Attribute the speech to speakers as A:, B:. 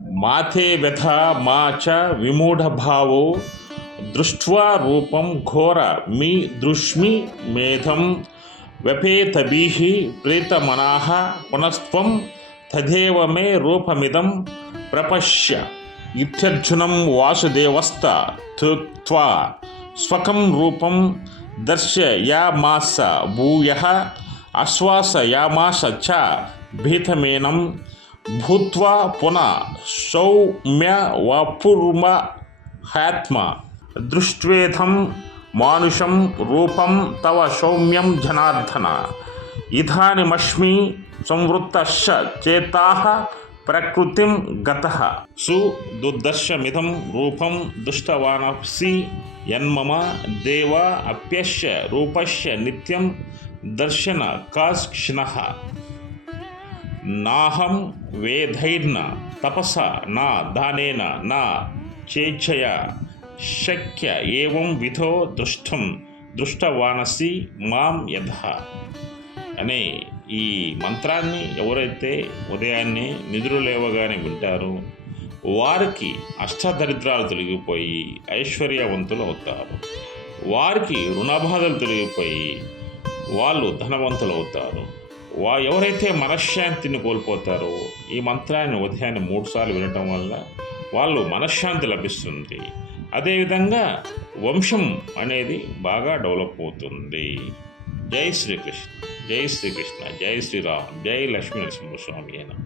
A: माथे व्यथा, मा च विमूढभावो, दृष्ट्वा रूपं घोर मी दृश्मि मेधं व्यपेतभिः प्रेतमनाः, पुनस्त्वं तदेव मे रूपमिदं प्रपश्य। इत्यर्जुनं वासुदेवस्त त्यक्त्वा स्वकं रूपं दर्शयामास भूयः, आश्वासयामास च भीतमेनं भूत्वा पुनः सौम्य वपुर्महात्मा दृष्ट्वेधं मानुषम रूपम तव सौम्यम जनार्दन। इधानीमश्मी संवृत्त चेता प्रकृतिं गतः। सुदुर्दर्शमिदं रूपं दृष्टवानसि यन्मम देव अप्यस्य रूपस्य दर्शन कास्क्षिणः నాహం వేధైర్న తపస నా దానేన నా చేచ్ఛయ శక్య ఏవం విధో దృష్టం దృష్టవానసి మాం యథ
B: అనే ఈ మంత్రాన్ని ఎవరైతే ఉదయాన్నే నిద్ర లేవగానే వింటారో వారికి అష్టదరిద్రాలు తొలగిపోయి ఐశ్వర్యవంతులు అవుతారు. వారికి రుణబాధలు తొలగిపోయి వాళ్ళు ధనవంతులు అవుతారు. వా ఎవరైతే మనశ్శాంతిని కోల్పోతారో ఈ మంత్రాన్ని ఉదయాన్నే మూడుసార్లు వినటం వల్ల వాళ్ళు మనశ్శాంతి లభిస్తుంది. అదేవిధంగా వంశం అనేది బాగా డెవలప్ అవుతుంది. జై శ్రీకృష్ణ జై శ్రీకృష్ణ జై శ్రీరామ్ జై లక్ష్మీ నరసింహస్వామి అయినా.